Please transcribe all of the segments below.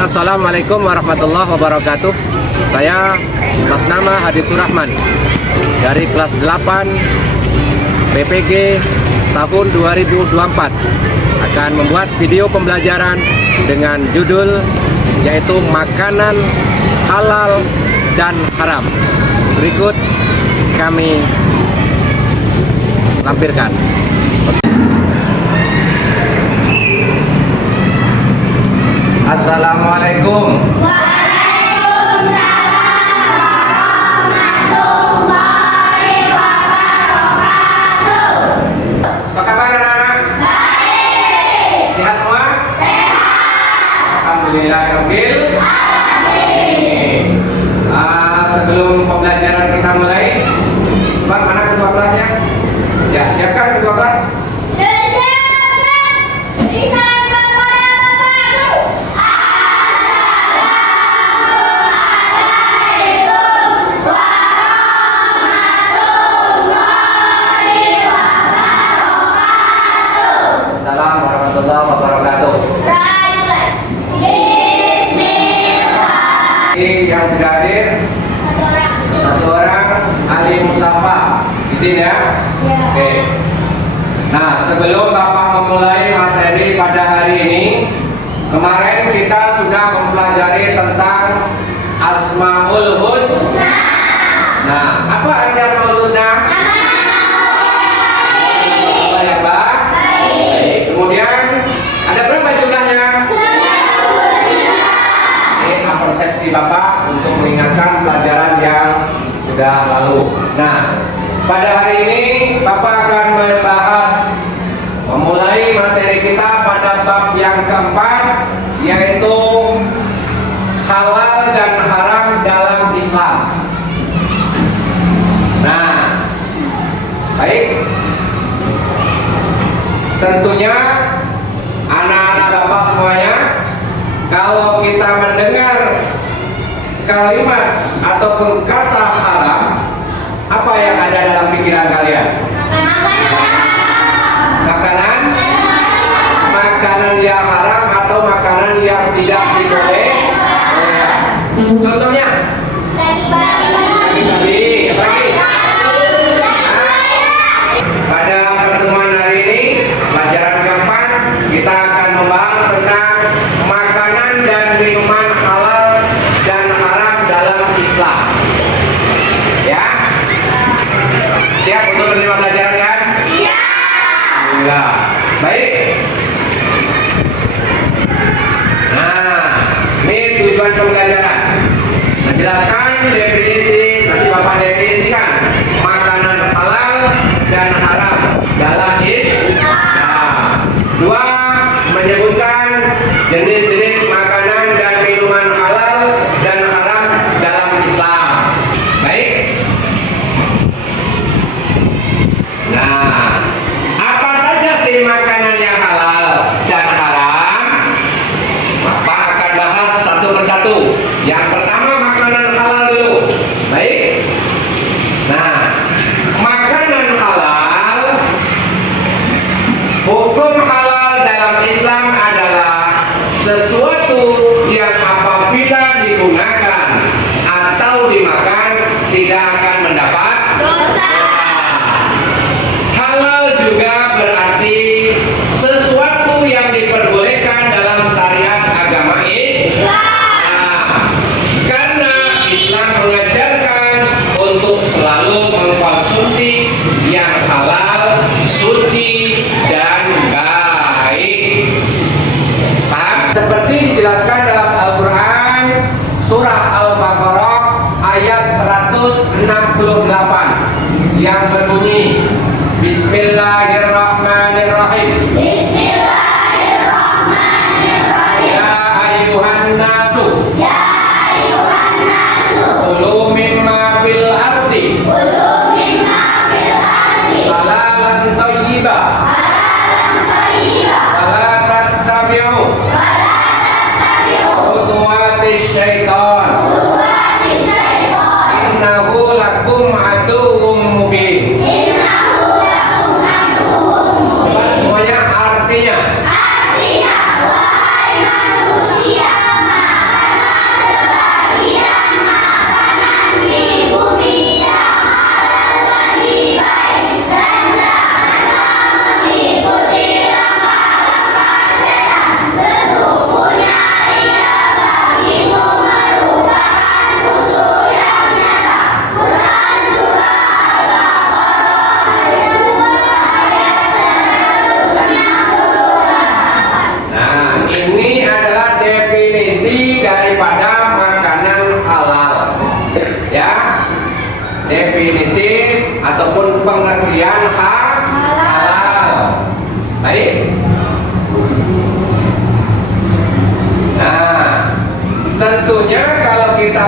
Assalamualaikum warahmatullahi wabarakatuh. Saya atas nama Hadi Surahman dari kelas 8 PPG tahun 2024 akan membuat video pembelajaran dengan judul yaitu makanan halal dan haram. Berikut kami lampirkan. Assalamualaikum. Waalaikumsalam warahmatullahi wabarakatuh. Apa kabar anak-anak? Baik. Sehat semua? Sehat. Alhamdulillahirabbil alamin. Sebelum pembelajaran kita mulai, Pak, mana ketua kelasnya? Ya, siapkan ketua kelas. Assalamualaikum warahmatullahi wabarakatuh. Ini yang sudah hadir satu orang ahli musafa di sini ya. Oke. Nah, sebelum Bapak memulai materi pada hari ini, kemarin kita sudah mempelajari tentang Asmaul Husna. Nah, apa arti Asmaul Husna? Nama yang baik. Kemudian ada berapa jumlahnya? Ini persepsi Bapak untuk mengingatkan pelajaran yang sudah lalu. Nah, pada hari ini Bapak akan membahas memulai materi kita pada bab yang keempat, yaitu halal dan haram dalam Islam. Nah, baik. Tentunya anak-anak Bapak semuanya, kalau kita mendengar kalimat ataupun kata haram, apa yang ada dalam pikiran kalian? Makanan? Makanan yang haram atau makanan yang tidak diboleh? Contohnya? Daging babi. Pada pertemuan hari ini, pelajaran keempat, kita akan membahas tentang makanan dan minuman halal dan haram dalam Islam. Ya? Siap untuk menerima pelajaran kan? Siap. Alhamdulillah. Baik. Nah, ini tujuan pembelajaran. Menjelaskan definisi, nanti Bapak definisikan makanan halal dan haram dalam Islam. Dua, menyebutkan jenis-jenis makanan dan minuman halal dan haram dalam Islam. Baik. Nah, apa saja sih makanan yang halal dan haram? Bapak akan bahas satu persatu. Yang pertama makanan halal dulu. Baik. Nah, makanan halal, hukum halal dalam Islam adalah sesuatu yang apabila digunakan atau dimakan tidak akan mendapat dosa. Halal juga berarti sesuatu yang diperbolehkan dalam syariat agama Islam. Karena Islam mengajarkan untuk selalu mengkonsumsi yang halal, suci, dan baik.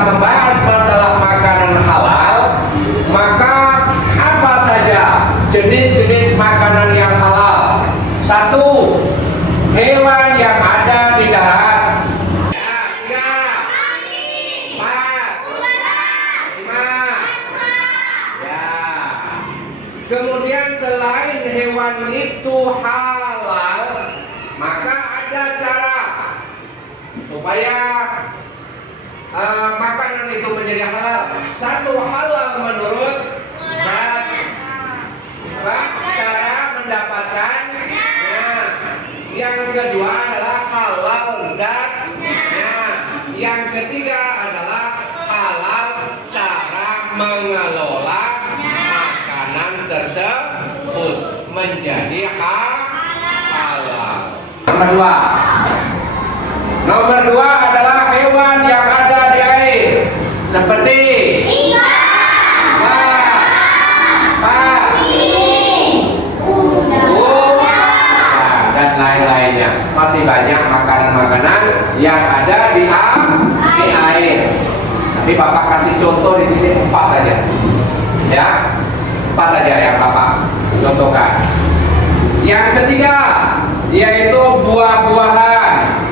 membahas masalah makanan halal, maka apa saja jenis-jenis makanan yang halal? Satu, hewan yang ada di darat. Ya, tiga, empat, lima. Ya. Kemudian selain hewan itu halal, maka ada cara supaya makanan itu menjadi halal. Satu, halal menurut zat. Cara mendapatkannya. Yang kedua adalah halal zatnya. Yang ketiga adalah halal cara mengelola makanan tersebut menjadi halal. Nomor dua adalah hewan yang ada di air, seperti dan lain-lainnya. Masih banyak makanan-makanan yang ada di air. Tapi Bapak kasih contoh di sini 4 aja. Ya, 4 aja yang Bapak contohkan. Yang ketiga yaitu buah-buahan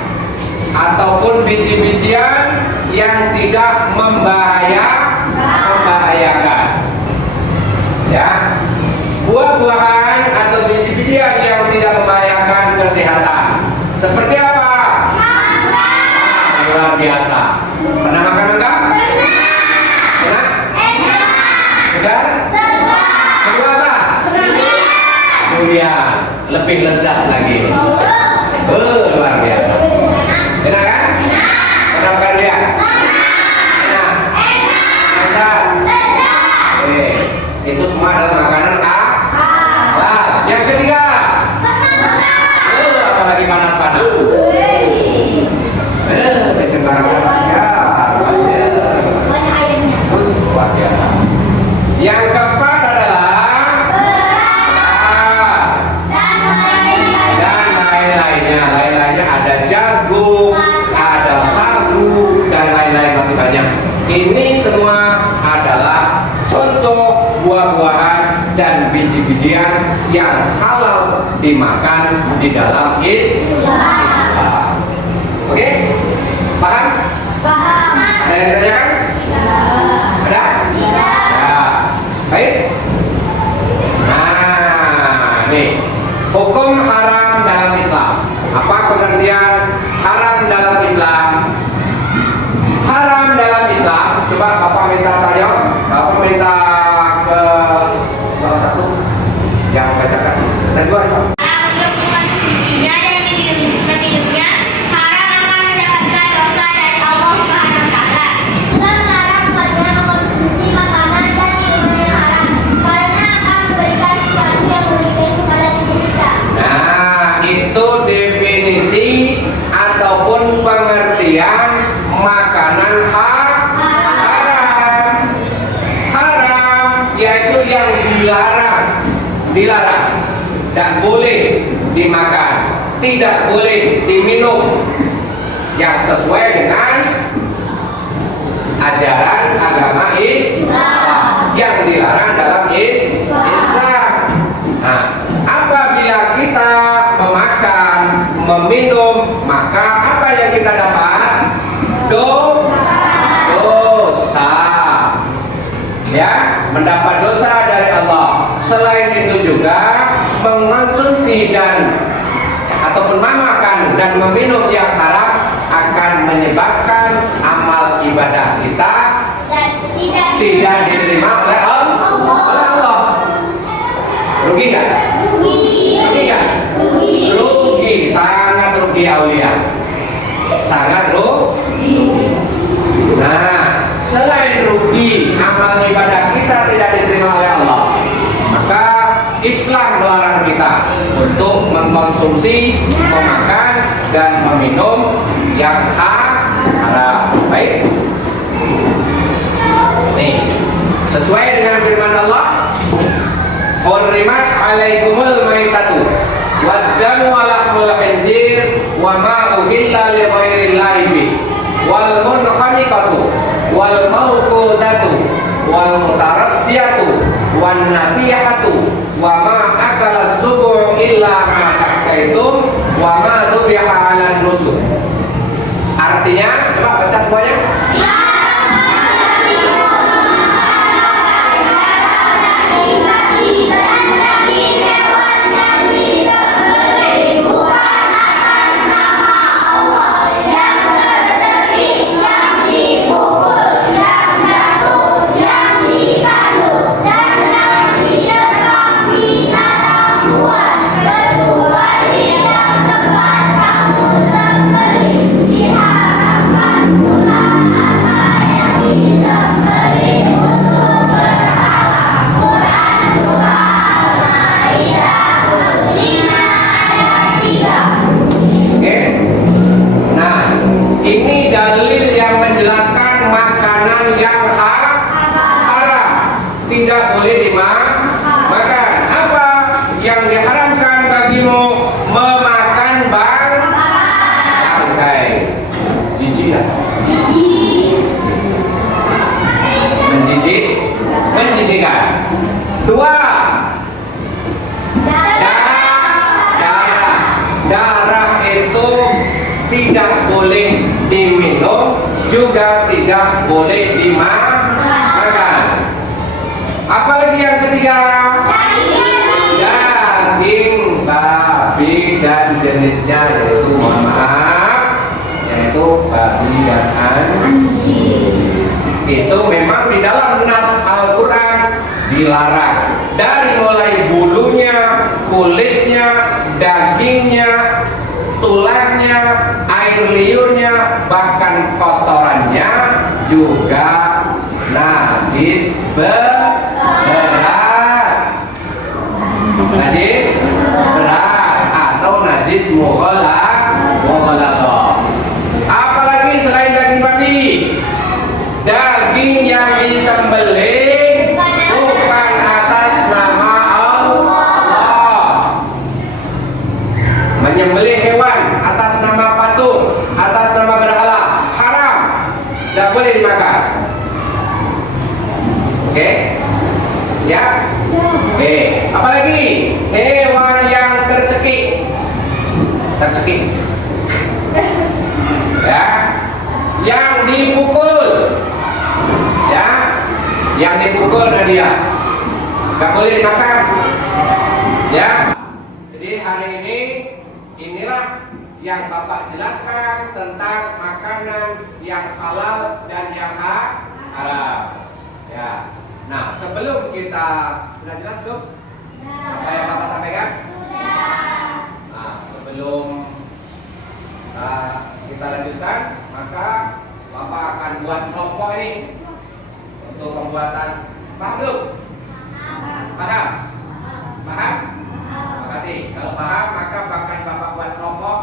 ataupun biji-bijian yang tidak membahayakan. Ya, buah-buahan atau biji-bijian yang tidak membahayakan kesehatan. Seperti apa? Luar biasa. Pernah makan enggak? Pernah? Segar? Kedua apa? Durian. Lebih lezat lagi. Luar biasa. Enak kan? Pernah makan durian? Enak. Lezat. Itu semua adalah makanan halal. Yang ketiga, apalagi panas-panas. Terus luar biasa. Yang keempat adalah beras dan lain-lainnya. Lain-lainnya ada jagung, ada sagu dan lain-lain masih banyak. Ini semua adalah contoh buah-buahan dan biji-bijian yang halal dimakan di dalam Islam. Oke? Paham? Paham. Ada yang ditanyakan? Ada? Tidak. Ya. Baik. Nah, nih. Hukum haram dalam Islam. Apa pengertian haram dalam Islam? Haram dalam Islam. Coba Bapak minta tanya. Bapak minta ke salah satu yang bacakan. Dan dua. Untuk mengkonsumsinya dan meminumnya, haram akan mendapatkan dosa dari Allah Subhanahu wa Ta'ala. Islam melarang umatnya mengkonsumsi makanan dan minuman yang haram karena akan memberikan sesuatu yang merugikan kepada diri kita. Nah, itu definisi ataupun pengertian makanan haram. Haram yaitu yang dilarang dan boleh dimakan, tidak boleh diminum, yang sesuai dengan ajaran agama Islam, yang dilarang dalam Islam. Nah, apabila kita memakan, meminum, maka apa yang kita dapat? Dosa. Ya, mendapat dosa dari Allah. Selain itu juga mengonsumsi dan ataupun memakan dan meminum yang haram akan menyebabkan amal ibadah kita tidak diterima oleh Allah. Rugi nggak? Rugi nggak? Rugi, sangat rugi aulia. Sangat rugi. Nah, selain rugi amal ibadah kita tidak diterima oleh Allah, maka Islam melarang kita untuk mengkonsumsi, memakan dan meminum yang haram. Baik. Nih, sesuai dengan firman Allah, "Hurrimat 'alaikumul maitatu wad-damu wa lahmul khinzir wa ma uhilla li ghairillahi bih wal munkhaniqatu wal mauqudatu wal mutaraddiyatu wan natihatu wa ma akala subu illa ma takaitum wa ma dhubiha 'ala nusuk. Artinya, coba baca semuanya. Ini dalil yang menjelaskan makanan yang haram tidak boleh dimakan. Apa yang diharamkan bagimu? Memakan bangkai. Jijik ya? Menjijikkan. Dua, darah itu tidak boleh diminum, juga tidak boleh dimakan. Apalagi yang ketiga? Daging babi dan jenisnya, yaitu mohon maaf, yaitu babi dan anjing. Itu memang di dalam nas Al-Quran dilarang. Dari mulai bulunya, kulitnya, dagingnya, tulangnya, air liurnya, bahkan kotorannya juga najis berat. Najis berat atau najis mughalladhah. Apalagi selain daging babi, daging yang disembelih bukan atas nama Allah. Menyembelih hewan atas nama patung, atas nama berhala, haram, tidak boleh dimakan. Oke? Ya? Oke. Apalagi hewan yang tercekik, ya, yang dipukul, ya, yang dipukul Nadia, nggak boleh dimakan. Ya. Jadi hari ini inilah yang Bapak jelaskan tentang makanan yang halal dan yang haram. Ya. Nah, sebelum kita sudah jelas belum? Apa yang Bapak sampaikan? Nah, sebelum kita lanjutkan, maka Bapak akan buat kelompok ini untuk pembuatan. Paham belum? Paham? Paham? Terima kasih. Kalau paham, maka akan Bapak buat kelompok.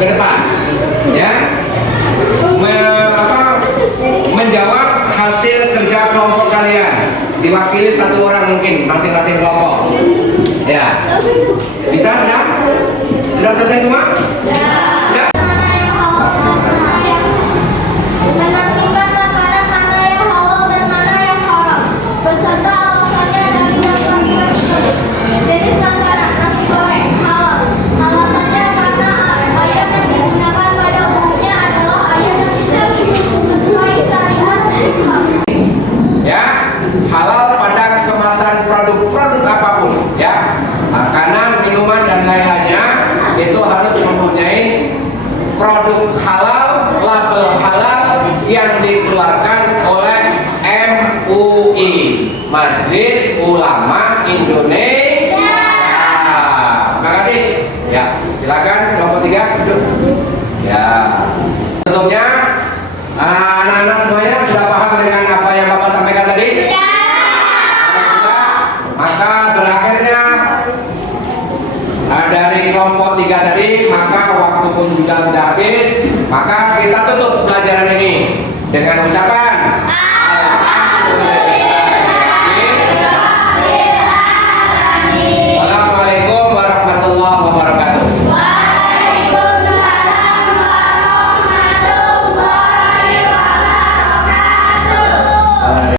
ke depan, ya. Menjawab hasil kerja kelompok kalian, diwakili satu orang mungkin masing-masing kelompok. Ya, bisa sudah? Sudah selesai semua? Ya. Menentukan makanan mana yang halal dan mana yang haram, beserta alasannya dari daftar tersebut. Jenis makanan nasi goreng halal. Alasannya karena ayam yang digunakan pada umumnya adalah ayam yang disapi sesuai syariat Islam. Ya, halal pada kemasan produk-produk apapun, ya, makanan, minuman dan lain-lainnya itu harus mempunyai produk halal, label halal yang dikeluarkan oleh MUI, Majelis Ulama Indonesia. Terima kasih. Ya, silakan kelompok 3 duduk. Ya, tentunya anak-anak semuanya sudah paham dengan apa yang Bapak sampaikan tadi? Maka berakhirnya dari kelompok 3 tadi, maka waktu pun sudah habis, maka kita tutup pelajaran ini.